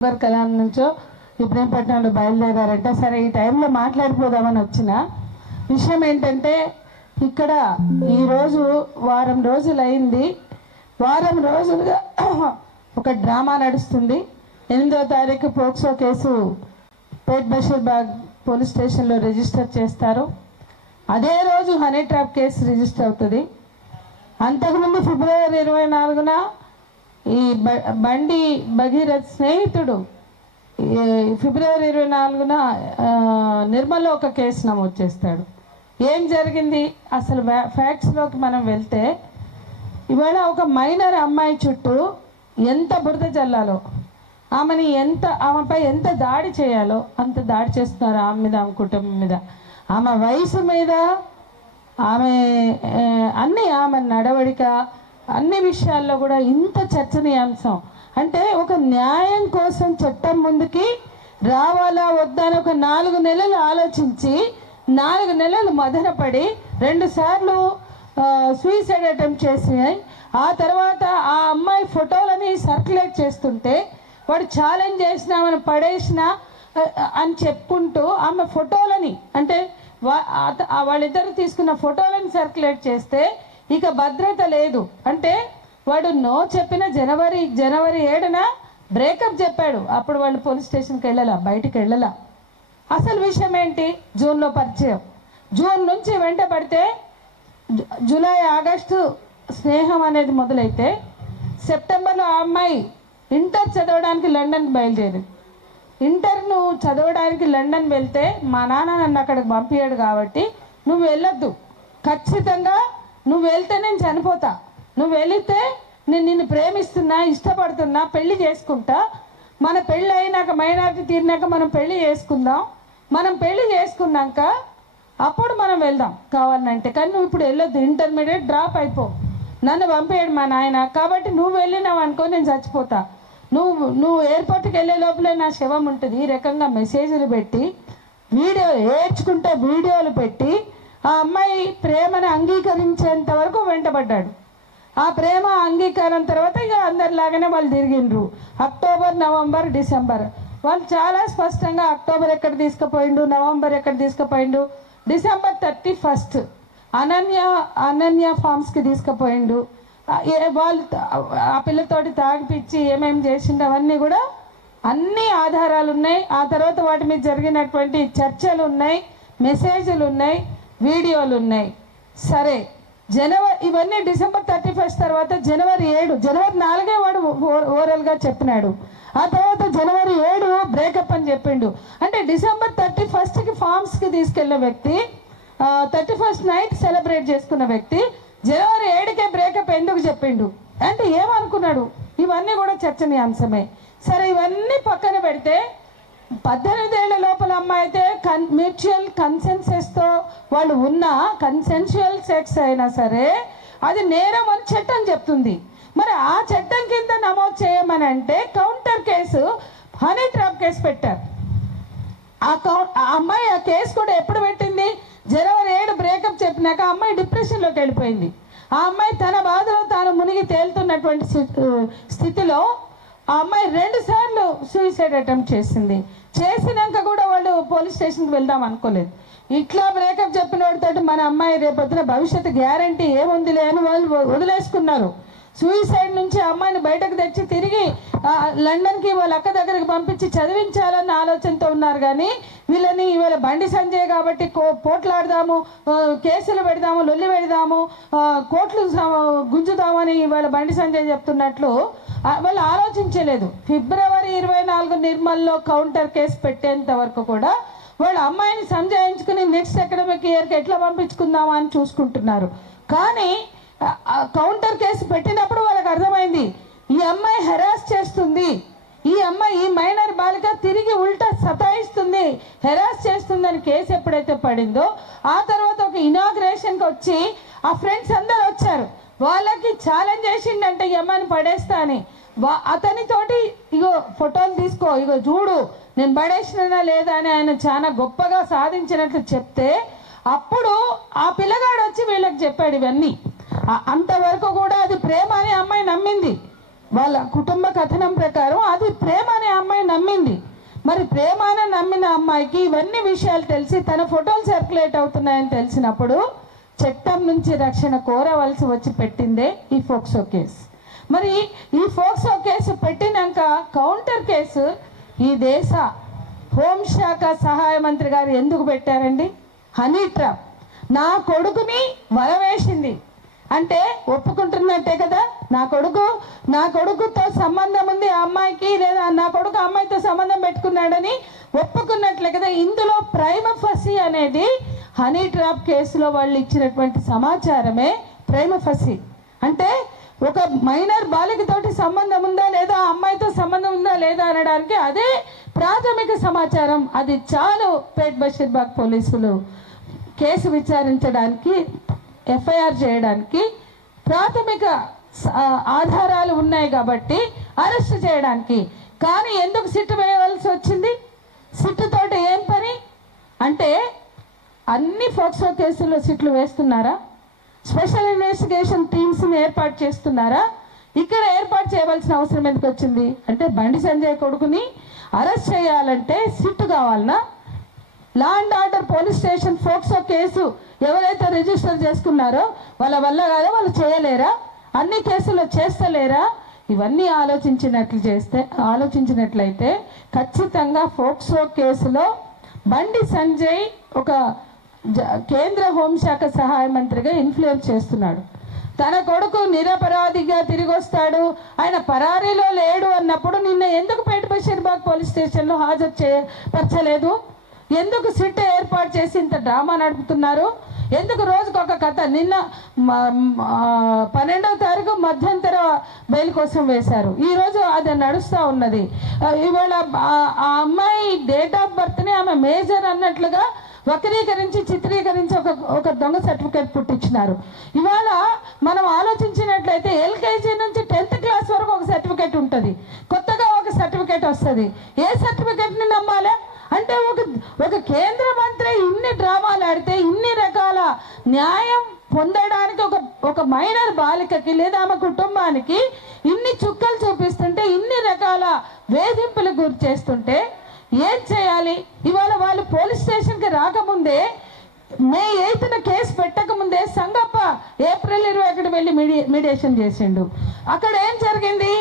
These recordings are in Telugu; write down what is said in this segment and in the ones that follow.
కలాం నుంచో ఇబ్రహీంపట్నంలో బయలుదేరారంటే సరే ఈ టైంలో మాట్లాడిపోదామని వచ్చిన విషయం ఏంటంటే ఇక్కడ ఈరోజు వారం రోజులు అయింది. వారం రోజులుగా ఒక డ్రామా నడుస్తుంది. 8వ తారీఖు పోక్సో కేసు పేట్ బషీర్బాగ్ పోలీస్ స్టేషన్లో రిజిస్టర్ చేస్తారు. అదే రోజు హనీ ట్రాప్ కేసు రిజిస్టర్ అవుతుంది. అంతకుముందు ఫిబ్రవరి 24న ఈ బండి భగీరథ్ స్నేహితుడు ఫిబ్రవరి 24న నిర్మల్లో ఒక కేసు నమోదు చేస్తాడు. ఏం జరిగింది అసలు ఫ్యాక్ట్స్లోకి మనం వెళ్తే, ఇవాళ ఒక మైనర్ అమ్మాయి చుట్టూ ఎంత బురద జల్లాలో, ఆమెపై ఎంత దాడి చేయాలో అంత దాడి చేస్తున్నారు. ఆమె మీద, ఆమె కుటుంబం మీద, ఆమె వయసు మీద, ఆమె నడవడిక, అన్ని విషయాల్లో కూడా ఇంత చర్చనీయాంశం. అంటే ఒక న్యాయం కోసం చట్టం ముందుకి రావాలా వద్దా అని ఒక 4 నెలలు ఆలోచించి 4 నెలలు మదనపడి 2 సార్లు సూసైడ్ అటెంప్ట్ చేసినాయి. ఆ తర్వాత ఆ అమ్మాయి ఫోటోలని సర్క్యులేట్ చేస్తుంటే వాడు ఛాలెంజ్ చేసినా మనం పడేసినా అని చెప్పుకుంటూ ఆమె ఫోటోలని, అంటే వాళ్ళిద్దరు తీసుకున్న ఫోటోలని సర్క్యులేట్ చేస్తే ఇక భద్రత లేదు. అంటే వాడు నో చెప్పిన జనవరి 7న బ్రేకప్ చెప్పాడు. అప్పుడు వాళ్ళు పోలీస్ స్టేషన్కి వెళ్ళాల, బయటికి వెళ్ళాల. అసలు విషయం ఏంటి? జూన్లో పరిచయం. జూన్ నుంచి వెంట పడితే జూలై, ఆగస్టు స్నేహం అనేది మొదలైతే సెప్టెంబర్లో ఆ అమ్మాయి ఇంటర్ చదవడానికి లండన్ బయలుదేరింది. ఇంటర్ను చదవడానికి లండన్ వెళ్తే మా నాన్న నన్ను అక్కడికి పంపించాడు కాబట్టి నువ్వు వెళ్ళొద్దు, ఖచ్చితంగా నువ్వు వెళ్తే నేను చనిపోతా, నువ్వు వెళితే నేను నిన్ను ప్రేమిస్తున్నా, ఇష్టపడుతున్నా, పెళ్లి చేసుకుంటా, మన పెళ్ళి అయినాక మైనారిటీ తీరినాక మనం పెళ్లి చేసుకుందాం, మనం పెళ్లి చేసుకున్నాక అప్పుడు మనం వెళ్దాం కావాలంటే, కానీ నువ్వు ఇప్పుడు వెళ్ళొద్దు, ఇంటర్మీడియట్ డ్రాప్ అయిపో, నన్ను పంపేయడు మా నాయన, కాబట్టి నువ్వు వెళ్ళినావు అనుకో నేను చచ్చిపోతా, నువ్వు ఎయిర్పోర్ట్కి వెళ్ళే లోపలే నా శవం ఉంటుంది. ఈ రకంగా మెసేజ్లు పెట్టి ఏడ్చుకుంటే వీడియోలు పెట్టి ఆ అమ్మాయి ప్రేమను అంగీకరించేంత వరకు వెంటబడ్డాడు. ఆ ప్రేమ అంగీకారం తర్వాత ఇక అందరిలాగానే వాళ్ళు తిరిగిండ్రు. అక్టోబర్, నవంబర్, డిసెంబర్ వాళ్ళు చాలా స్పష్టంగా అక్టోబర్ ఎక్కడ తీసుకుపోయిండు, నవంబర్ ఎక్కడ తీసుకుపోయిండు, డిసెంబర్ 31 అనన్య ఫార్మ్స్కి తీసుకుపోయిండు. వాళ్ళు ఆ పిల్లతోటి తాగిపిచ్చి ఏమేమి చేసిండు అవన్నీ కూడా అన్ని ఆధారాలు ఉన్నాయి. ఆ తర్వాత వాటి మీద జరిగినటువంటి చర్చలు ఉన్నాయి, మెసేజ్లు ఉన్నాయి, వీడియోలు ఉన్నాయి. సరే, ఇవన్నీ డిసెంబర్ 31 తర్వాత జనవరి 4 వాడు ఓరల్గా చెప్పినాడు. ఆ తర్వాత జనవరి 7 బ్రేకప్ అని చెప్పిండు. అంటే డిసెంబర్ 31కి ఫార్మ్స్కి తీసుకెళ్ళిన వ్యక్తి, 31 నైట్ సెలబ్రేట్ చేసుకున్న వ్యక్తి జనవరి 7కే బ్రేకప్ ఎందుకు చెప్పిండు అంటే ఏమనుకున్నాడు? ఇవన్నీ కూడా చర్చనీయాంశమే. సరే, ఇవన్నీ పక్కన పెడితే 18 ఏళ్ల లోపల అమ్మాయి అయితే మ్యూచువల్ కన్సెన్సెస్తో వాళ్ళు ఉన్న కన్సెన్షువల్ సెక్స్ అయినా సరే అది నేరం అని చట్టం చెప్తుంది. మరి ఆ చట్టం కింద నమోదు చేయమని అంటే counter case honey trap case పెట్టారు. ఆ అమ్మాయి ఆ కేసు కూడా ఎప్పుడు పెట్టింది? జనవరి 7 బ్రేకప్ చెప్పినాక ఆ అమ్మాయి డిప్రెషన్లోకి వెళ్ళిపోయింది. ఆ అమ్మాయి తన బాధలో తాను మునిగి తేలుతున్నటువంటి స్థితిలో ఆ అమ్మాయి 2 సార్లు సూసైడ్ అటెంప్ట్ చేసినాక కూడా వాళ్ళు పోలీస్ స్టేషన్కి వెళ్దాం అనుకోలేదు. ఇట్లా బ్రేకప్ చెప్పిన వాడితో మన అమ్మాయి రేపొద్దున భవిష్యత్తు గ్యారంటీ ఏముందిలే అని వాళ్ళు వదిలేసుకున్నారు. సూసైడ్ నుంచి అమ్మాయిని బయటకు తెచ్చి తిరిగి లండన్కి వాళ్ళ అక్క దగ్గరికి పంపించి చదివించాలన్న ఆలోచనతో ఉన్నారు. కానీ వీళ్ళని ఇవాళ బండి సంజయ్ కాబట్టి పోట్లాడదాము, కేసులు పెడదాము, లొల్లి పెడదాము, కోట్లు గుంజుదామని ఇవాళ బండి సంజయ్ చెప్తున్నట్లు వాళ్ళు ఆలోచించలేదు. ఫిబ్రవరి 24 నిర్మల్లో కౌంటర్ కేసు పెట్టేంత వరకు కూడా వాళ్ళు అమ్మాయిని సంజాయించుకుని నెక్స్ట్ అకాడమిక్ ఇయర్కి ఎట్లా పంపించుకుందామా అని చూసుకుంటున్నారు. కానీ కౌంటర్ కేసు పెట్టినప్పుడు వాళ్ళకి అర్థమైంది ఈ అమ్మాయి హెరాస్ చేస్తుంది, ఈ మైనర్ బాలిక తిరిగి ఉల్టా సతాయిస్తుంది, హెరాస్ చేస్తుందని కేసు ఎప్పుడైతే పడిందో ఆ తర్వాత ఒక ఇనాగ్రేషన్కి వచ్చి ఆ ఫ్రెండ్స్ అందరు వచ్చారు. వాళ్ళకి ఛాలెంజ్ చేసిండంటే ఈ అమ్మాయిని పడేస్తా అని. అతనితోటి ఇగో ఫోటోలు తీసుకో, ఇగో చూడు నేను పడేసినా లేదా అని ఆయన చాలా గొప్పగా సాధించినట్లు చెప్తే అప్పుడు ఆ పిల్లగాడు వచ్చి వీళ్ళకి చెప్పాడు ఇవన్నీ. అంతవరకు కూడా అది ప్రేమ అని అమ్మాయి నమ్మింది. వాళ్ళ కుటుంబ కథనం ప్రకారం అది ప్రేమ అనే అమ్మాయి నమ్మింది. మరి ప్రేమ అని నమ్మిన అమ్మాయికి ఇవన్నీ విషయాలు తెలిసి తన ఫోటోలు సర్క్యులేట్ అవుతున్నాయని తెలిసినప్పుడు చట్టం నుంచి రక్షణ కోరవలసి వచ్చి పెట్టిందే ఈ ఫోక్సో కేసు. మరి ఈ ఫోక్సో కేసు పెట్టినాక కౌంటర్ కేసు ఈ దేశ హోంశాఖ సహాయ మంత్రి గారు ఎందుకు పెట్టారండి? Honey trap. నా కొడుకుని వలవేసింది అంటే ఒప్పుకుంటున్నట్టే కదా. నా కొడుకుతో సంబంధం ఉంది ఆ అమ్మాయికి, లేదా నా కొడుకు అమ్మాయితో సంబంధం పెట్టుకున్నాడని ఒప్పుకున్నట్లే కదా. ఇందులో ప్రైమ ఫసీ అనేది హనీ ట్రాప్ కేసులో వాళ్ళు ఇచ్చినటువంటి సమాచారమే ప్రైమ ఫసీ. అంటే ఒక మైనర్ బాలికతోటి సంబంధం ఉందా లేదా, అమ్మాయితో సంబంధం ఉందా లేదా అనడానికి అదే ప్రాథమిక సమాచారం. అది చాలు పేట్ బషీర్బాగ్ పోలీసులు కేసు విచారించడానికి, ఎఫ్ఐఆర్ చేయడానికి ప్రాథమిక ఆధారాలు ఉన్నాయి కాబట్టి అరెస్ట్ చేయడానికి. కానీ ఎందుకు సిట్టు వేయవలసి వచ్చింది? సిట్టుతోటి ఏం పని అంటే అన్ని ఫోక్సో కేసుల్లో సిట్లు వేస్తున్నారా? స్పెషల్ ఇన్వెస్టిగేషన్ టీమ్స్ని ఏర్పాటు చేస్తున్నారా? ఇక్కడ ఏర్పాటు చేయవలసిన అవసరం ఎందుకు వచ్చింది అంటే బండి సంజయ్ కొడుకుని అరెస్ట్ చేయాలంటే సిట్టు కావాలనా? Law and order police station POCSO case ఎవరైతే రిజిస్టర్ చేసుకున్నారో వాళ్ళ వల్ల కాదా, వాళ్ళు చేయలేరా? అన్ని కేసుల్లో చేస్తలేరా? ఇవన్నీ ఆలోచించినట్లయితే ఖచ్చితంగా ఫోక్సో కేసులో బండి సంజయ్ ఒక కేంద్ర హోంశాఖ సహాయ మంత్రిగా ఇన్ఫ్లుయెన్స్ చేస్తున్నాడు. తన కొడుకు నిరపరాధిగా తిరిగి వస్తాడు, ఆయన పరారీలో లేడు అన్నప్పుడు నిన్న ఎందుకు పేట బషీర్బాగ్ పోలీస్ స్టేషన్లో పరచలేదు? ఎందుకు సిట్ ఏర్పాటు చేసి ఇంత డ్రామా నడుపుతున్నారు? ఎందుకు రోజుకొక కథ? నిన్న 12వ తారీఖు మధ్యంతర బెయిల్ కోసం వేశారు, ఈరోజు అది నడుస్తూ ఉన్నది. ఇవాళ ఆ అమ్మాయి డేట్ ఆఫ్ బర్త్ని ఆమె మేజర్ అన్నట్లుగా వక్రీకరించి చిత్రీకరించి ఒక దొంగ సర్టిఫికేట్ పుట్టించినారు. ఇవాళ మనం ఆలోచించినట్లయితే ఎల్కేజీ నుంచి 10th క్లాస్ వరకు ఒక సర్టిఫికేట్ ఉంటుంది, కొత్తగా ఒక సర్టిఫికేట్ వస్తుంది. ఏ సర్టిఫికేట్ని నమ్మాలి? అంటే ఒక కేంద్ర మంత్రి ఇన్ని డ్రామాలు ఆడితే, ఇన్ని రకాల న్యాయం పొందడానికి ఒక మైనర్ బాలికకి లేదా ఆమె కుటుంబానికి ఇన్ని చుక్కలు చూపిస్తుంటే, ఇన్ని రకాల వేధింపులకు గురి చేస్తుంటే ఏం చేయాలి? ఇవాళ వాళ్ళు పోలీస్ స్టేషన్కి రాకముందే, మే 8న కేసు పెట్టకముందే సంగప్ప ఏప్రిల్ 21 వెళ్ళి మీడియేషన్ చేసిండు. అక్కడ ఏం జరిగింది?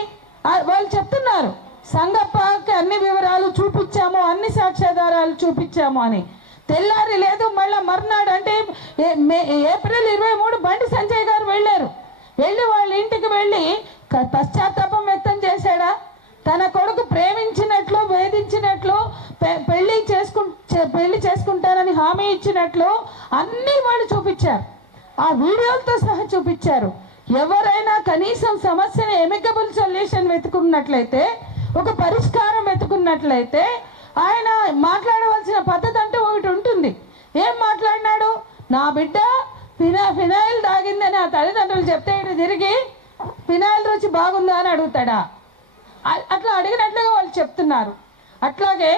వాళ్ళు చెప్తున్నారు సంగప్పకి అన్ని వివరాలు చూపించాము, అన్ని సాక్ష్యాధారాలు చూపించాము అని. తెల్లారి లేదు, మళ్ళీ మర్నాడు అంటే ఏప్రిల్ 23 బండి సంజయ్ గారు వెళ్ళి వాళ్ళ ఇంటికి వెళ్ళి పశ్చాత్తాపం వ్యక్తం చేశాడా? తన కొడుకు ప్రేమించినట్లు, వేధించినట్లు, పెళ్లి చేసుకుంటానని హామీ ఇచ్చినట్లు అన్నీ వాళ్ళు చూపించారు, ఆ వీడియోలతో సహా చూపించారు. ఎవరైనా కనీసం సమస్యని ఎమికబుల్ సొల్యూషన్ వెతుకున్నట్లయితే, ఒక పరిష్కారం వెతుకున్నట్లయితే ఆయన మాట్లాడవలసిన పద్ధతి అంటే ఒకటి ఉంటుంది. ఏం మాట్లాడినాడు? నా బిడ్డ ఫినాయిల్ తాగిందని ఆ తల్లిదండ్రులు చెప్తే ఇటు తిరిగి ఫినాయిల్ రుచి బాగుందా అని అడుగుతాడా? అట్లా అడిగినట్లుగా వాళ్ళు చెప్తున్నారు. అట్లాగే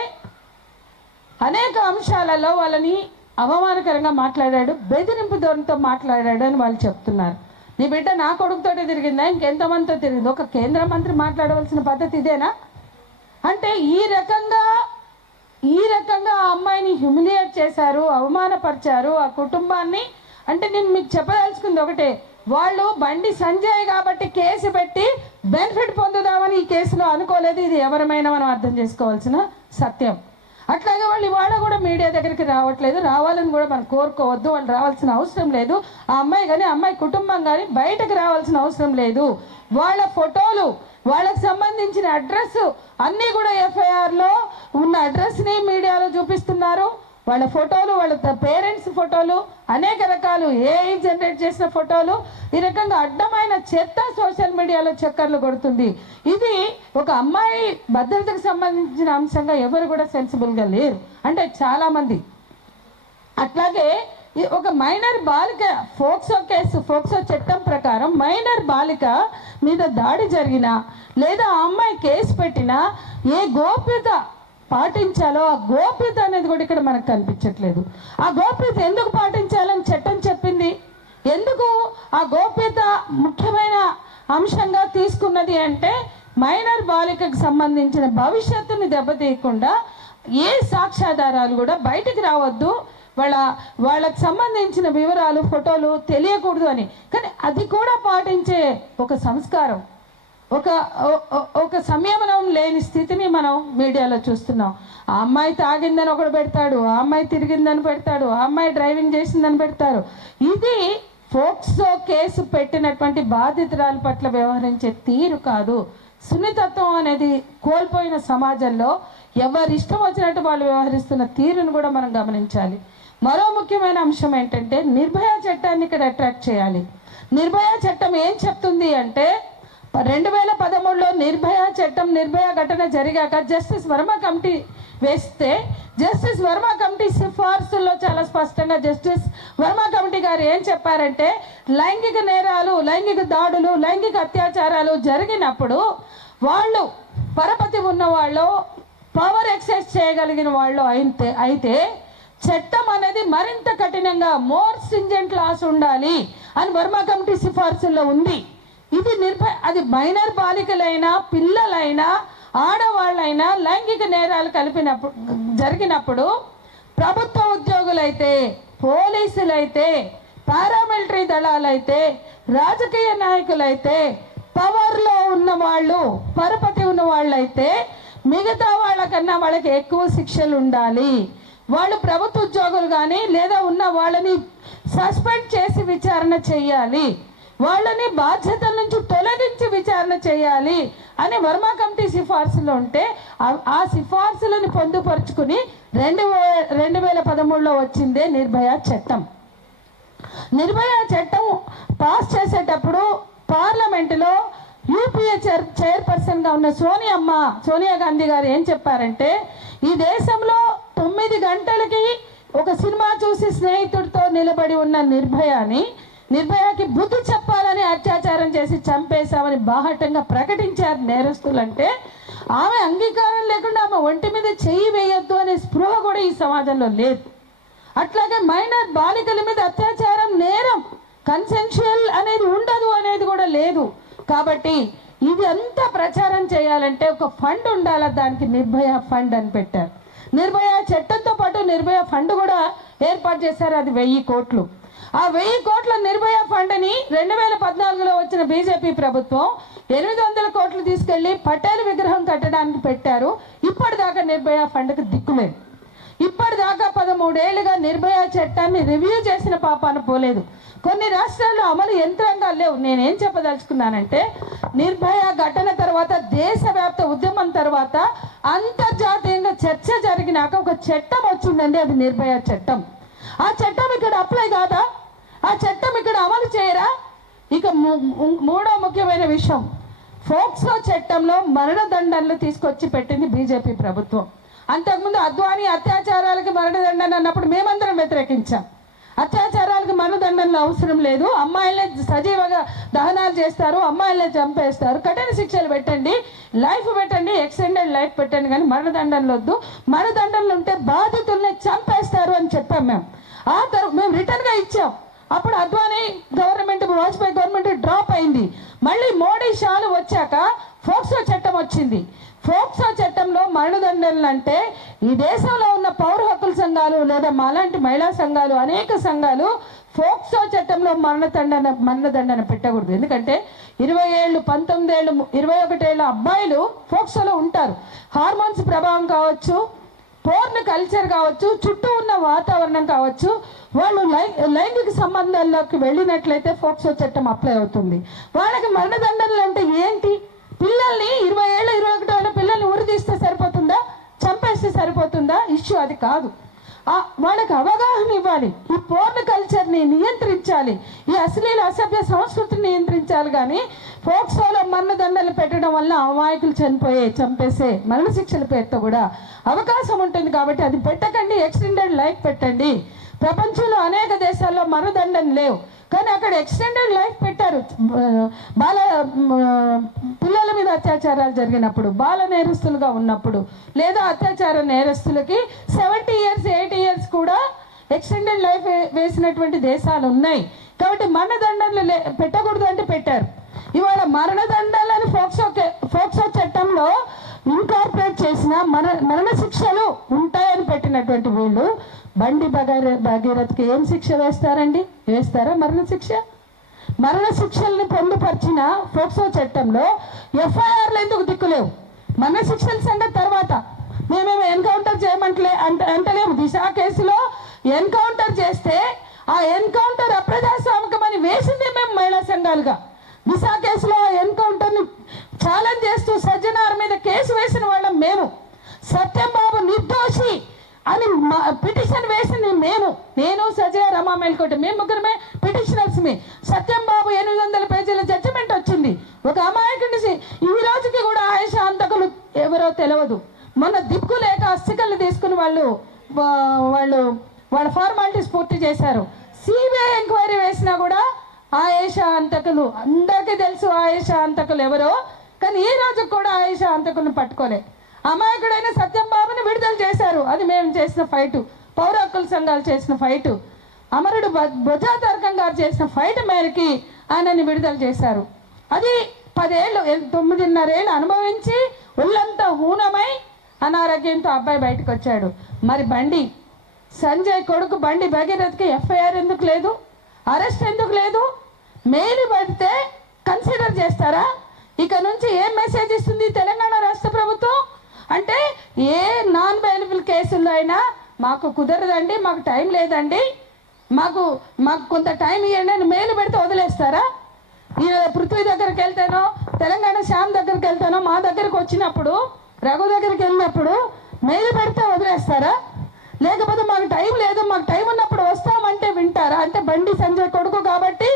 అనేక అంశాలలో వాళ్ళని అవమానకరంగా మాట్లాడాడు, బెదిరింపు ధోరణితో మాట్లాడాడు అని వాళ్ళు చెప్తున్నారు. నీ బిడ్డ నా కొడుకుతోటే తిరిగిందా, ఇంకెంతమందితో తిరిగింది? ఒక కేంద్ర మంత్రి మాట్లాడవలసిన పద్ధతి ఇదేనా? అంటే ఈ రకంగా ఆ అమ్మాయిని హ్యూమిలియేట్ చేశారు, అవమానపరిచారు ఆ కుటుంబాన్ని. అంటే నేను మీకు చెప్పదలుచుకుంది ఒకటే, వాళ్ళు బండి సంజయ్ కాబట్టి కేసు పెట్టి బెనిఫిట్ పొందుదామని ఈ కేసులో అనుకోలేదు. ఇది ఎవరమైనా మనం అర్థం చేసుకోవాల్సిన సత్యం. అట్లాగే వాళ్ళు ఇవాళ కూడా మీడియా దగ్గరికి రావట్లేదు, రావాలని కూడా మనం కోరుకోవద్దు. వాళ్ళు రావాల్సిన అవసరం లేదు. ఆ అమ్మాయి కానీ అమ్మాయి కుటుంబం కానీ బయటకు రావాల్సిన అవసరం లేదు. వాళ్ళ ఫోటోలు, వాళ్ళకి సంబంధించిన అడ్రస్ అన్నీ కూడా ఎఫ్ఐఆర్లో ఉన్న అడ్రస్ని మీడియాలో చూపిస్తున్నారు. వాళ్ళ ఫోటోలు, వాళ్ళ పేరెంట్స్ ఫోటోలు, అనేక రకాలు ఏఐ జనరేట్ చేసిన ఫోటోలు, ఈ రకంగా అడ్డమైన చెత్త సోషల్ మీడియాలో చక్కర్లు కొడుతుంది. ఇది ఒక అమ్మాయి భద్రతకు సంబంధించిన అంశంగా ఎవరు కూడా సెన్సిబుల్గా లేరు, అంటే చాలామంది. అట్లాగే ఒక మైనర్ బాలిక ఫోక్సో చట్టం ప్రకారం మైనర్ బాలిక మీద దాడి జరిగినా లేదా ఆ అమ్మాయి కేసు పెట్టినా ఏ గోప్యత పాటించాలో ఆ గోప్యత అనేది కూడా ఇక్కడ మనకు కనిపించట్లేదు. ఆ గోప్యత ఎందుకు పాటించాలని చట్టం చెప్పింది? ఎందుకు ఆ గోప్యత ముఖ్యమైన అంశంగా తీసుకున్నది అంటే మైనర్ బాలికకు సంబంధించిన భవిష్యత్తుని దెబ్బతీయకుండా ఏ సాక్ష్యాధారాలు కూడా బయటికి రావద్దు, వాళ్ళకి సంబంధించిన వివరాలు ఫోటోలు తెలియకూడదు అని. కానీ అది కూడా పాటించే ఒక సంస్కారం, ఒక సంయమనం లేని స్థితిని మనం మీడియాలో చూస్తున్నాం. ఆ అమ్మాయి తాగిందని ఒకడు పెడతాడు, ఆ అమ్మాయి తిరిగిందని పెడతాడు, ఆ అమ్మాయి డ్రైవింగ్ చేసిందని పెడతారు. ఇది ఫోక్సో కేసు పెట్టినటువంటి బాధితురాల పట్ల వ్యవహరించే తీరు కాదు. సున్నితత్వం అనేది కోల్పోయిన సమాజంలో ఎవరి ఇష్టం వచ్చినట్టు వాళ్ళు వ్యవహరిస్తున్న తీరును కూడా మనం గమనించాలి. మరో ముఖ్యమైన అంశం ఏంటంటే నిర్భయ చట్టాన్ని ఇక్కడ అట్రాక్ట్ చేయాలి. నిర్భయ చట్టం ఏం చెప్తుంది అంటే 2013లో నిర్భయ చట్టం, నిర్భయ ఘటన జరిగాక జస్టిస్ వర్మ కమిటీ వేస్తే జస్టిస్ వర్మ కమిటీ సిఫార్సుల్లో చాలా స్పష్టంగా జస్టిస్ వర్మ కమిటీ గారు ఏం చెప్పారంటే లైంగిక నేరాలు, లైంగిక దాడులు, లైంగిక అత్యాచారాలు జరిగినప్పుడు వాళ్ళు పరపతి ఉన్న వాళ్ళు, పవర్ ఎక్సైజ్ చేయగలిగిన వాళ్ళు అయితే చట్టం అనేది మరింత కఠినంగా మోర్ స్ట్రింజెంట్ లాస్ ఉండాలి అని వర్మ కమిటీ సిఫార్సుల్లో ఉంది. ఇది అది మైనర్ బాలికలైనా, పిల్లలైనా, ఆడవాళ్ళైనా లైంగిక నేరాలు జరిగినప్పుడు ప్రభుత్వ ఉద్యోగులైతే, పోలీసులైతే, పారామిలిటరీ దళాలైతే, రాజకీయ నాయకులైతే, పవర్లో ఉన్న వాళ్ళు, పరపతి ఉన్న వాళ్ళైతే మిగతా వాళ్ళకన్నా వాళ్ళకి ఎక్కువ శిక్షలు ఉండాలి. వాళ్ళు ప్రభుత్వ ఉద్యోగులు కానీ లేదా ఉన్న వాళ్ళని సస్పెండ్ చేసి విచారణ చేయాలి, వాళ్ళని బాధ్యతల నుంచి తొలగించి విచారణ చేయాలి అని వర్మ కమిటీ సిఫార్సులు ఉంటే ఆ సిఫార్సులను పొందుపరుచుకుని 2013లో వచ్చిందే నిర్భయ చట్టం. నిర్భయ చట్టం పాస్ చేసేటప్పుడు పార్లమెంటులో యూపీఏ చైర్పర్సన్గా ఉన్న సోనియా గాంధీ గారు ఏం చెప్పారంటే ఈ దేశంలో 9 గంటలకి ఒక సినిమా చూసి స్నేహితుడితో నిలబడి ఉన్న నిర్భయకి బుద్ధి చెప్పాలని అత్యాచారం చేసి చంపేశామని బాహటంగా ప్రకటించారు నేరస్తులంటే ఆమె అంగీకారం లేకుండా ఆమె ఒంటి మీద చెయ్యి వేయొద్దు అనే స్పృహ కూడా ఈ సమాజంలో లేదు. అట్లాగే మైనర్ బాలికల మీద అత్యాచారం నేరం, కన్సెన్షువల్ అనేది ఉండదు అనేది కూడా లేదు. కాబట్టి ఇది అంతా ప్రచారం చేయాలంటే ఒక ఫండ్ ఉండాలి, దానికి నిర్భయ ఫండ్ అని పెట్టారు. నిర్భయ చట్టంతో పాటు నిర్భయ ఫండ్ కూడా ఏర్పాటు చేశారు, అది 1000 కోట్లు. ఆ 1000 కోట్ల నిర్భయ ఫండ్ని 2014లో వచ్చిన బీజేపీ ప్రభుత్వం 800 కోట్లు తీసుకెళ్లి పటేల్ విగ్రహం కట్టడానికి పెట్టారు. ఇప్పటిదాకా నిర్భయ ఫండ్కి దిక్కులేదు. ఇప్పటిదాకా 13 ఏళ్లుగా నిర్భయ చట్టాన్ని రివ్యూ చేసిన పాపాన పోలేదు. కొన్ని రాష్ట్రాల్లో అమలు యంత్రాంగాలు లేవు. నేనేం చెప్పదలుచుకున్నానంటే నిర్భయ ఘటన తర్వాత, దేశవ్యాప్త ఉద్యమం తర్వాత అంతర్జాతీయంగా చర్చ జరిగినాక ఒక చట్టం వచ్చిందండి, అది నిర్భయ చట్టం. ఆ చట్టం ఇక్కడ అప్లై కాదా? ఆ చట్టం ఇక్కడ అమలు చేయరా? ఇక మూడో ముఖ్యమైన విషయం, ఫోక్సో చట్టంలో మరణదండనలు తీసుకొచ్చి పెట్టింది బీజేపీ ప్రభుత్వం. అంతకుముందు అద్వానీ అత్యాచారాలకి మరణదండన అన్నప్పుడు మేమందరం వ్యతిరేకించాం. అత్యాచారాలకు మరణదండనలు అవసరం లేదు, అమ్మాయిలే సజీవంగా దహనాలు చేస్తారు, అమ్మాయిలే చంపేస్తారు, కఠిన శిక్షలు పెట్టండి, లైఫ్ పెట్టండి, ఎక్స్టెండెడ్ లైఫ్ పెట్టండి, కానీ మరణదండనలు వద్దు, మరణదండనలు ఉంటే బాధితుల్ని చంపేస్తారు అని చెప్పాం మేము. ఆ తర్వాత మేము రిటర్న్గా ఇచ్చాం. అప్పుడు Advani government, Vajpayee government drop అయింది. మళ్ళీ మోడీ షాలు వచ్చాక ఫోక్సో చట్టం వచ్చింది. ఫోక్సో చట్టంలో మరణదండనలు అంటే ఈ దేశంలో ఉన్న పౌర హక్కుల సంఘాలు లేదా మాలాంటి మహిళా సంఘాలు, అనేక సంఘాలు ఫోక్సో చట్టంలో మరణదండన పెట్టకూడదు. ఎందుకంటే 20 ఏళ్ళు, 19 ఏళ్ళు, 21 ఏళ్ళ అబ్బాయిలు ఫోక్సోలో ఉంటారు. హార్మోన్స్ ప్రభావం కావచ్చు, పోర్న్ కల్చర్ కావచ్చు, చుట్టూ ఉన్న వాతావరణం కావచ్చు, వాళ్ళు లైంగిక సంబంధాల్లోకి వెళ్ళినట్లయితే ఫోక్సో చట్టం అప్లై అవుతుంది. వాళ్ళకి మరణదండనలు అంటే ఏంటి? పిల్లల్ని 20 ఏళ్ళు, 21 ఏళ్ళ పిల్లల్ని ఉరి తీస్తే సరిపోతుందా? చంపేస్తే సరిపోతుందా? ఇష్యూ అది కాదు. వాళ్ళకి అవగాహన ఇవ్వాలి, ఈ పోర్న్ కల్చర్ని నియంత్రించాలి, ఈ అశ్లీల అసభ్య సంస్కృతిని నియంత్రించాలి. కానీ ఫోక్సోలో మరణదండలు పెట్టడం వల్ల అమాయకులు చంపేసే మరణశిక్షల పేరుతో కూడా అవకాశం ఉంటుంది. కాబట్టి అది పెట్టకండి, ఎక్స్టెండెడ్ లైఫ్ పెట్టండి. ప్రపంచంలో అనేక దేశాల్లో మరణదండలు లేవు, కానీ అక్కడ ఎక్స్టెండెడ్ లైఫ్ పెట్టారు. పిల్లల మీద అత్యాచారాలు జరిగినప్పుడు, బాల నేరస్తులుగా ఉన్నప్పుడు, లేదా అత్యాచార నేరస్తులకి 70 years, 80 years కూడా ఎక్స్టెండెడ్ లైఫ్ వేసినటువంటి దేశాలు ఉన్నాయి. కాబట్టి మరణదండనలు పెట్టకూడదు అంటే పెట్టారు. ఇవాళ మరణదండాలని ఫోక్సో చట్టంలో ఇన్కార్పొరేట్ చేసిన మరణ శిక్షలు ఉంటాయని పెట్టినటువంటి వీళ్ళు బండి భగీరథకి ఏం శిక్ష వేస్తారా మరణ శిక్షల్ని పొందుపరిచిన ఫోక్సో చట్టంలో ఎఫ్ఐఆర్లు ఎందుకు దిక్కులేవు? మరణ శిక్షల సంగతి తర్వాత మేమేమో ఎన్కౌంటర్ అంటలేము. దిశ కేసులో ఎన్కౌంటర్ చేస్తే ఆ ఎన్కౌంటర్ అప్రజాస్వామికమని వేసింది మేము మహిళా సంఘాలుగా. దిశ కేసులో ఎన్కౌంటర్ని ఛాలెంజ్ చేస్తూ సజ్జనార్ మీద కేసు వేసిన వాళ్ళం మేము. సత్యంబాబు నిర్దోషి అని పిటిషన్ వేసింది మేము. నేను సజ్జన రమా మేల్కోట మేము ముగ్గురమే పిటిషనర్స్. సత్యంబాబు 800 పేజీల జడ్జిమెంట్ వచ్చింది. ఒక అమాయకుడి ఈ రోజుకి కూడా ఆయేషా అంతకులు ఎవరో తెలియదు. మొన్న దిక్కు లేక అస్థికలు తీసుకుని వాళ్ళ ఫార్మాలిటీస్ పూర్తి చేశారు. సిబిఐ ఎంక్వైరీ వేసినా కూడా ఆయేషా అంతకులు అందరికీ తెలుసు. ఆయేషా అంతకులు ఎవరో, కానీ ఈ రోజు కూడా ఆయేషా అంతకులను పట్టుకోలే. అమాయకుడైన సత్యంబాబుని విడుదల చేశారు. అది మేము చేసిన ఫైటు, పౌర హక్కుల సంఘాలు చేసిన ఫైటు, అమరుడు బొజ్జాతర్కం గారు చేసిన ఫైట్ మేరకి ఆయనని విడుదల చేశారు. అది 10 ఏళ్ళు 9.5 ఏళ్ళు అనుభవించి ఒళ్ళంతా హూనమై అనారోగ్యంతో అబ్బాయి బయటకు వచ్చాడు. మరి బండి సంజయ్ కొడుకు బండి భగీరథ్కి ఎఫ్ఐఆర్ ఎందుకు లేదు? అరెస్ట్ ఎందుకు లేదు? మెయిల్ పడితే కన్సిడర్ చేస్తారా? ఇక నుంచి ఏం మెసేజ్ ఇస్తుంది తెలంగాణ రాష్ట్ర ప్రభుత్వం అంటే, ఏ నాన్ బెయిలబుల్ కేసుల్లో అయినా మాకు కుదరదండి, మాకు టైం లేదండి, మాకు కొంత టైం ఇవ్వండి అని మెయిల్ పెడితే వదిలేస్తారా? ఈ పృథ్వీ దగ్గరికి వెళ్తానో, తెలంగాణ శ్యామ్ దగ్గరికి వెళ్తానో, మా దగ్గరికి వచ్చినప్పుడు రఘు దగ్గరికి వెళ్ళినప్పుడు మెయిల్ పెడితే వదిలేస్తారా? లేకపోతే మాకు టైం లేదు, మాకు టైం ఉన్నప్పుడు వస్తామంటే వింటారా? అంటే బండి సంజయ్ కొడుకు కాబట్టి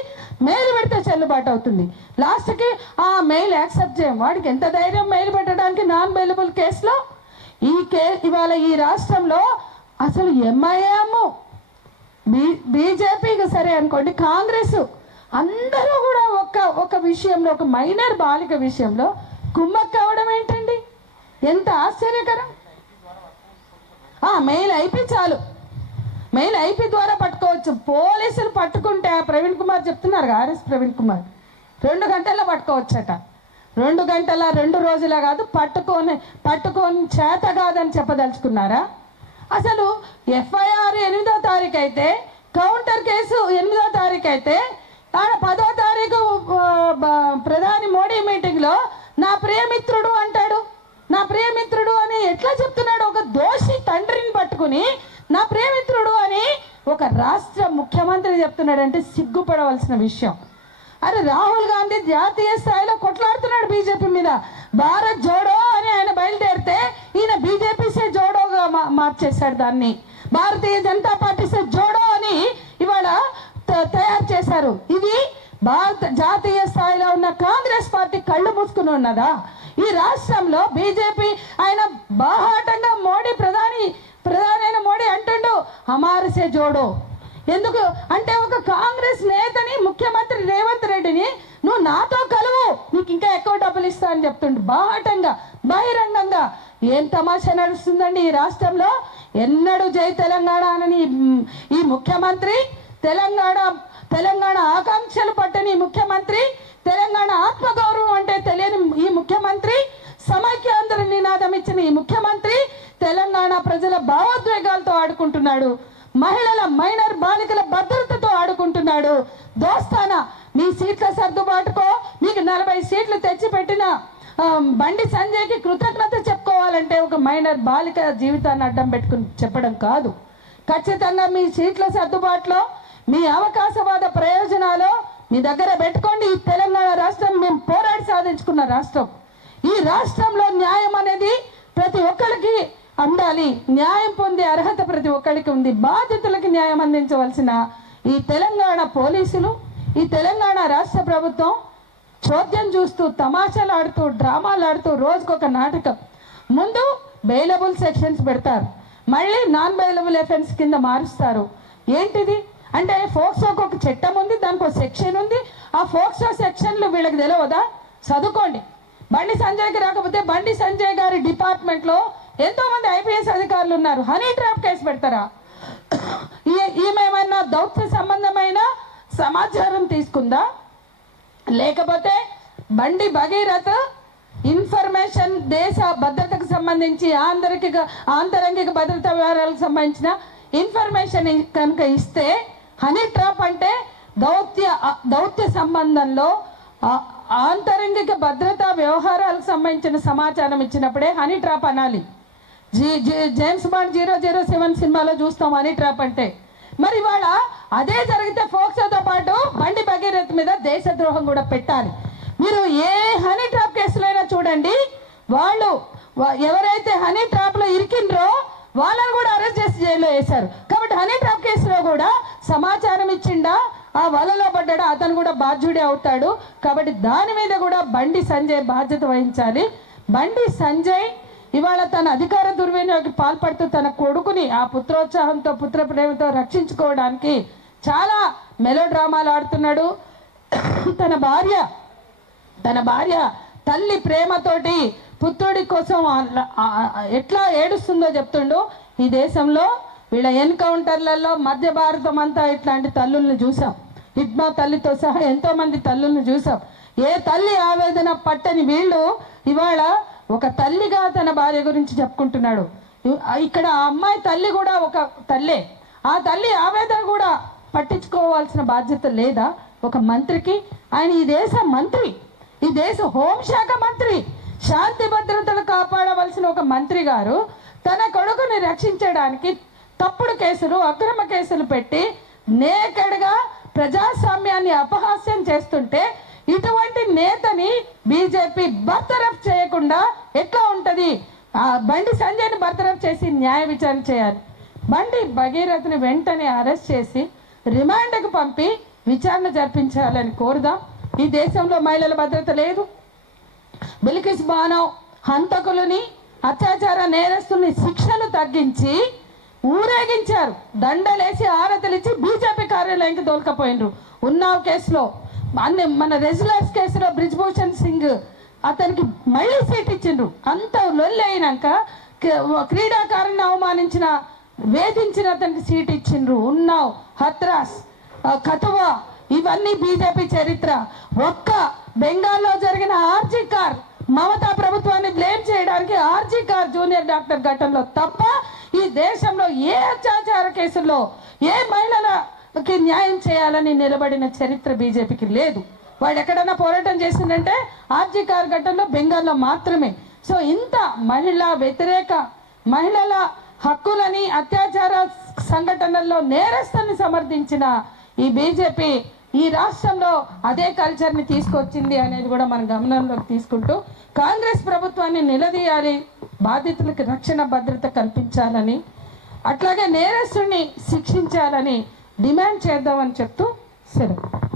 మెయిల్ పెడితే చెల్లుబాటు అవుతుంది. లాస్ట్కి ఆ మెయిల్ యాక్సెప్ట్ చేయం. వాడికి ఎంత ధైర్యం మెయిల్ పెట్టడానికి నాన్ బెయిలబుల్ కేసులో? ఇవాళ ఈ రాష్ట్రంలో అసలు ఎంఐఎం బీజేపీకి సరే అనుకోండి, కాంగ్రెస్ అందరూ కూడా ఒక విషయంలో, ఒక మైనర్ బాలిక విషయంలో కుమ్మక్క అవడం ఏంటండి? ఎంత ఆశ్చర్యకరం. మెయిల్ ఐపీ చాలు, మెయిల్ ఐపీ ద్వారా పట్టుకోవచ్చు. పోలీసులు పట్టుకుంటే ప్రవీణ్ కుమార్ చెప్తున్నారు, ఆర్ఎస్ ప్రవీణ్ కుమార్ 2 గంటల్లో పట్టుకోవచ్చట. 2 గంటల 2 రోజుల కాదు, పట్టుకొని చేత కాదని చెప్పదలుచుకున్నారా? అసలు ఎఫ్ఐఆర్ 8వ తారీఖు అయితే, కౌంటర్ కేసు 8వ తారీఖు అయితే, 10వ తారీఖు ప్రధాని మోడీ మీటింగ్లో నా ప్రియమిత్రుడు అంటాడు. నా ప్రియమిత్రుడు అని ఎట్లా చెప్తున్నాడు? ఒక దోషి తండ్రిని పట్టుకుని నా ప్రియమిత్రుడు అని ఒక రాష్ట్ర ముఖ్యమంత్రి చెప్తున్నాడంటే సిగ్గుపడవలసిన విషయం. అరే రాహుల్ గాంధీ జాతీయ స్థాయిలో కొట్లాడుతున్నాడు బీజేపీ మీద. భారత్ జోడో అని ఆయన బయలుదేరితే ఈయన బీజేపీ సే జోడోగా మార్చేశాడు దాన్ని. భారతీయ జనతా పార్టీ సే జోడో అని ఇవాళ తయారు చేశారు. ఇది జాతీయ స్థాయిలో ఉన్న కాంగ్రెస్ పార్టీ కళ్ళు మూసుకుని ఉన్నదా? ఈ రాష్ట్రంలో బీజేపీ ఆయన బాహాటంగా ప్రధాని అయిన మోడీ అంటుండు హమారసే జోడో. ఎందుకు అంటే, ఒక కాంగ్రెస్ నేతని, ముఖ్యమంత్రి రేవంత్ రెడ్డిని నువ్వు నాతో కలువు, నీకు ఇంకా ఎక్కువ డబ్బులు ఇస్తా అని చెప్తుండు బాహాటంగా, బహిరంగంగా. ఏం తమాషా నడుస్తుందండి ఈ రాష్ట్రంలో? ఎన్నడూ జై తెలంగాణ అని ఈ ముఖ్యమంత్రి, తెలంగాణ ఆకాంక్షలు పట్టని ముఖ్యమంత్రి, తెలంగాణ ఆత్మగౌరవం అంటే తెలియని ఈ ముఖ్యమంత్రి, సమైక్యాంధ్ర నినాదం ఇచ్చిన ఈ ముఖ్యమంత్రి తెలంగాణ ప్రజల భావోద్వేగాలతో ఆడుకుంటున్నాడు. మహిళల మైనర్ బాలికల భద్రతతో ఆడుకుంటున్నాడు. దోస్తానా మీ సీట్ల సర్దుబాటుకో మీకు 40 సీట్లు తెచ్చిపెట్టిన బండి సంజయ్కి కృతజ్ఞత చెప్పుకోవాలంటే ఒక మైనర్ బాలిక జీవితాన్ని అడ్డం పెట్టుకుని చెప్పడం కాదు. ఖచ్చితంగా మీ సీట్ల సర్దుబాటులో, మీ అవకాశవాద ప్రయోజనాలు మీ దగ్గర పెట్టుకోండి. ఈ తెలంగాణ రాష్ట్రం మేము పోరాడి సాధించుకున్న రాష్ట్రం. ఈ రాష్ట్రంలో న్యాయం అనేది ప్రతి ఒక్కరికి అందాలి. న్యాయం పొందే అర్హత ప్రతి ఒక్కరికి ఉంది. బాధితులకి న్యాయం అందించవలసిన ఈ తెలంగాణ పోలీసులు, ఈ తెలంగాణ రాష్ట్ర ప్రభుత్వం చోద్యం చూస్తూ, తమాషాలు ఆడుతూ, డ్రామాలు ఆడుతూ, రోజుకొక నాటకం. ముందు బెయిలబుల్ సెక్షన్స్ పెడతారు, మళ్ళీ నాన్ బెయిలబుల్ ఎఫెన్స్ కింద మారుస్తారు. ఏంటిది అంటే, ఫోక్సోకి ఒక చట్టం ఉంది, దానికి ఒక సెక్షన్ ఉంది. ఆ ఫోక్సో సెక్షన్లు వీళ్ళకి తెలియదా? చదువుకోండి. బండి సంజయ్కి రాకపోతే బండి సంజయ్ గారి డిపార్ట్మెంట్లో ఎంతోమంది ఐపీఎస్ అధికారులు ఉన్నారు. హనీ ట్రాప్ కేసు పెడతారా? ఈమెమన్నా దౌత్య సంబంధమైన సమాచారం తీసుకుందా? లేకపోతే బండి భగీరథ్ ఇన్ఫర్మేషన్ దేశ భద్రతకు సంబంధించి ఆంతరంగిక భద్రతా వ్యవహారాలకు సంబంధించిన ఇన్ఫర్మేషన్ కనుక ఇస్తే హనీ ట్రాప్ అంటే దౌత్య సంబంధంలో ఆంతరంగిక భద్రతా వ్యవహారాలకు సంబంధించిన సమాచారం ఇచ్చినప్పుడే హనీ ట్రాప్ అనాలి. జేమ్స్ బాండ్ 007 సినిమాలో చూస్తాం హనీ ట్రాప్ అంటే. మరి ఇవాళ అదే జరిగితే ఫోక్సోతో పాటు బండి భగీరథ్ మీద దేశద్రోహం కూడా పెట్టాలి. మీరు ఏ హనీ ట్రాప్ కేసులైనా చూడండి, వాళ్ళు ఎవరైతే హనీ ట్రాప్లో ఇరికిండ్రో వాళ్ళని కూడా అరెస్ట్ చేసి జైల్లో వేశారు. కాబట్టి హనీ ట్రాప్ కేసులో కూడా సమాచారం ఇచ్చిండా, ఆ వలలో పడ్డా, అతను కూడా బాధ్యుడే అవుతాడు. కాబట్టి దాని మీద కూడా బండి సంజయ్ బాధ్యత వహించాలి. బండి సంజయ్ ఇవాళ తన అధికార దుర్వినియోగకి పాల్పడుతూ తన కొడుకుని ఆ పుత్రోత్సాహంతో పుత్ర ప్రేమతో రక్షించుకోవడానికి చాలా మెలో డ్రామాలు ఆడుతున్నాడు. తన భార్య తల్లి ప్రేమతోటి పుత్రుడి కోసం ఎట్లా ఏడుస్తుందో చెప్తుండు. ఈ దేశంలో వీళ్ళ ఎన్కౌంటర్లలో మధ్య భారతం అంతా ఇట్లాంటి తల్లుల్ని చూసాం. హిడ్మా తల్లితో సహా ఎంతో మంది తల్లుల్ని చూసాం. ఏ తల్లి ఆవేదన పట్టని వీళ్ళు ఇవాళ ఒక తల్లిగా తన భార్య గురించి చెప్పుకుంటున్నాడు. ఇక్కడ ఆ అమ్మాయి తల్లి కూడా ఒక తల్లే. ఆ తల్లి ఆవేదన కూడా పట్టించుకోవాల్సిన బాధ్యత లేదా ఒక మంత్రికి? ఆయన ఈ దేశ మంత్రి, ఈ దేశ హోంశాఖ మంత్రి, శాంతి భద్రతలు కాపాడవలసిన ఒక మంత్రి గారు తన కొడుకుని రక్షించడానికి తప్పుడు కేసులు, అక్రమ కేసులు పెట్టి నేకెడ్గా ప్రజాస్వామ్యాన్ని అపహాస్యం చేస్తుంటే ఇటువంటి నేతని బీజేపీ బర్తరఫ్ చేయకుండా ఎట్లా ఉంటుంది? బండి సంజయ్ని బర్తరఫ్ చేసి న్యాయ విచారణ చేయాలి. బండి భగీరథ్ని వెంటనే అరెస్ట్ చేసి రిమాండ్కు పంపి విచారణ జరిపించాలని కోరుదాం. ఈ దేశంలో మహిళల భద్రత లేదు. బిల్కిస్ బానో హంతకులని, అత్యాచార నేరస్తుల్ని శిక్షలు తగ్గించి ఊరేగించారు. దండలేసి ఆరతలిచ్చి బీజేపీ కార్యాలయానికి దోల్కపోయినరు. ఉన్నావ్ కేసులో మన రెజ్యులర్స్ కేసులో బ్రిజ్భూషణ్ సింగ్ అతనికి మళ్ళీ సీట్ ఇచ్చిండ్రు. అంత లొల్లి అయినాక క్రీడాకారుని అవమానించిన వేధించిన అతనికి సీట్ ఇచ్చిండ్రు. ఉన్నావ్, హత్రాస్, కథువా ఇవన్నీ బీజేపీ చరిత్ర. ఒక్క బెంగాల్లో జరిగిన ఆర్జీ కార్ మమతా ప్రభుత్వాన్ని బ్లేమ్ చేయడానికి ఆర్జీ కార్ జూనియర్ డాక్టర్ ఘటనలో తప్ప ఈ దేశంలో ఏ అత్యాచార కేసుల్లో ఏ మహిళలకి న్యాయం చేయాలని నిలబడిన చరిత్ర బీజేపీకి లేదు. వాళ్ళు ఎక్కడైనా పోరాటం చేసిందంటే ఆర్జీ కార్ ఘటనలో బెంగాల్లో మాత్రమే. సో ఇంత మహిళా వ్యతిరేక, మహిళల హక్కులని అత్యాచార సంఘటనల్లో నేరస్తుల్ని సమర్థించిన ఈ బీజేపీ ఈ రాష్ట్రంలో అదే కల్చర్ని తీసుకొచ్చింది అనేది కూడా మనం గమనంలోకి తీసుకుంటూ కాంగ్రెస్ ప్రభుత్వాన్ని నిలదీయాలి, బాధితులకు రక్షణ భద్రత కల్పించాలని, అట్లాగే నేరస్తుల్ని శిక్షించాలని డిమాండ్ చేద్దామని చెప్తూ సెలవు.